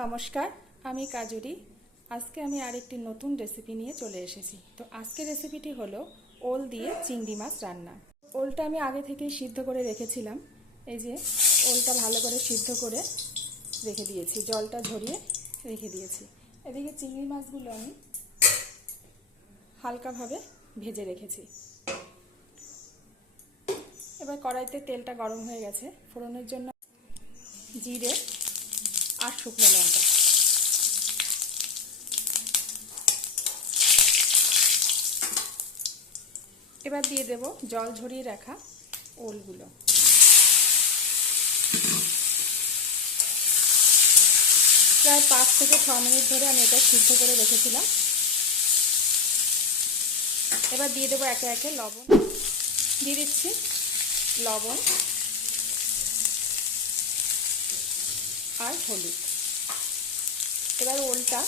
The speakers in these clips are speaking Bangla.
নমস্কার, আমি কাজুরি। আজকে আমি আরেকটি নতুন রেসিপি নিয়ে চলে এসেছি। তো আজকের রেসিপিটি হলো ওল দিয়ে চিংড়ি মাছ রান্না। ওলটা আমি আগে থেকেই সিদ্ধ করে রেখেছিলাম। এই যে ওলটা ভালো করে সিদ্ধ করে রেখে দিয়েছি। জলটা ঝরিয়ে রেখে দিয়েছি। এদিকে চিংড়ি মাছগুলো আমি হালকাভাবে ভেজে রেখেছি। এবার কড়াইতে তেলটা গরম হয়ে গেছে। ফোড়নের জন্য জিরে আর শুকনো লঙ্কা। এবার দিয়ে দেব জল ঝরিয়ে রাখা ওলগুলো। প্রায় পাঁচ থেকে ছ মিনিট ধরে আমি এটা সিদ্ধ করে রেখেছিলাম। এবার দিয়ে দেবো একে একে লবণ। দিয়ে দিচ্ছি লবণ। আর হলুদ। এবার ওলটা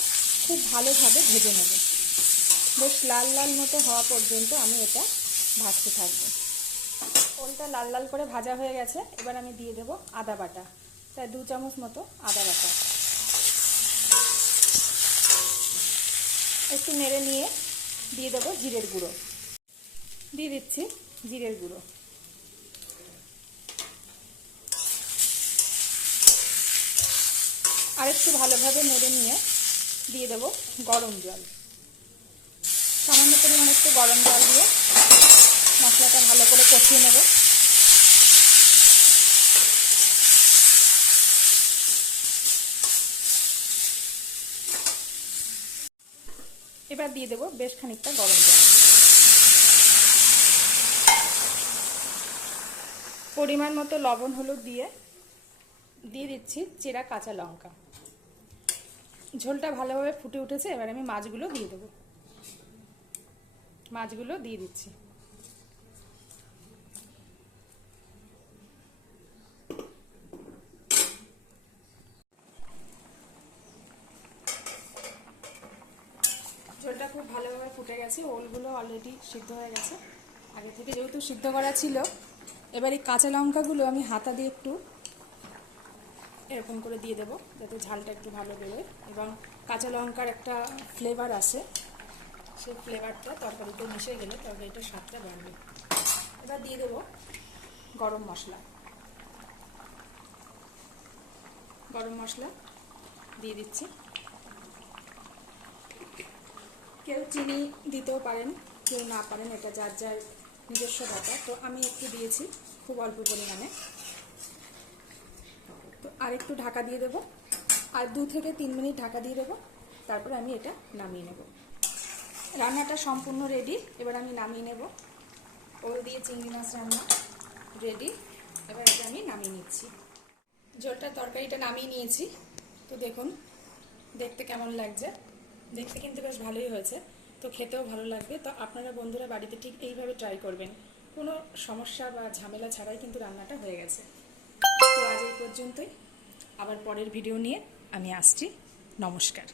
খুব ভালোভাবে ভেজে নেব। বেশ লাল লাল মতো হওয়া পর্যন্ত আমি এটা ভাজতে থাকব। ওলটা লাল লাল করে ভাজা হয়ে গেছে। এবার আমি দিয়ে দেব আদা বাটা। প্রায় দু চামচ মতো আদা বাটা। একটু নেড়ে নিয়ে দিয়ে দেবো জিরের গুঁড়ো। দিয়ে দিচ্ছি জিরের গুঁড়ো। আরেকটু ভালোভাবে নেড়ে নিয়ে দিয়ে দেবো গরম জল। সামান্য পরিমাণ একটু গরম জল দিয়ে মশলাটা ভালো করে কষিয়ে নেব। এবার দিয়ে দেবো বেশ খানিকটা গরম জল। পরিমাণ মতো লবণ হলুদ দিয়ে দিয়ে দিচ্ছি চেরা কাঁচা লঙ্কা। ঝোলটা ভালোভাবে ফুটে উঠেছে, এবার আমি মাছগুলো দিয়ে দেবো। মাছগুলো দিয়ে দিচ্ছি। ঝোলটা খুব ভালোভাবে ফুটে গেছে, ওলগুলো অলরেডি সিদ্ধ হয়ে গেছে। আগে থেকে যেহেতু সিদ্ধ করা ছিল, এবার এই কাঁচা লঙ্কাগুলো আমি হাতা দিয়ে একটু এরকম করে দিয়ে দেবো, যাতে ঝালটা একটু ভালো বেরোয়। এবং কাঁচা লঙ্কার একটা ফ্লেভার আসে সেই ফ্লেভারটা তরকারিতে মিশে গেলে তরকারিটার স্বাদটা বাড়বে। এবার দিয়ে দেবো গরম মশলা। গরম মশলা দিয়ে দিচ্ছি। কেউ চিনি দিতেও পারেন, কেউ না পারেন, এটা যার যার নিজস্ব ব্যাপার। তো আমি একটু দিয়েছি খুব অল্প পরিমাণে। আর একটু ঢাকা দিয়ে দেবো। আর দু থেকে তিন মিনিট ঢাকা দিয়ে দেবো। তারপরে আমি এটা নামিয়ে নেব। রান্নাটা সম্পূর্ণ রেডি এবার আমি নামিয়ে নেব। ওল দিয়ে চিংড়ি মাছ রান্না রেডি এবার এটা আমি নামিয়ে নিচ্ছি। ঝোলটা তরকারিটা নামিয়ে নিয়েছি। তো দেখুন, দেখতে কেমন লাগছে। দেখতে কিন্তু বেশ ভালোই হয়েছে। তো খেতেও ভালো লাগবে। তো আপনারা বন্ধুরা বাড়িতে ঠিক এইভাবে ট্রাই করবেন। কোনো সমস্যা বা ঝামেলা ছাড়াই কিন্তু রান্নাটা হয়ে গেছে। তো আজ এই পর্যন্তই। আবার পরের ভিডিও নিয়ে আমি আসছি। নমস্কার।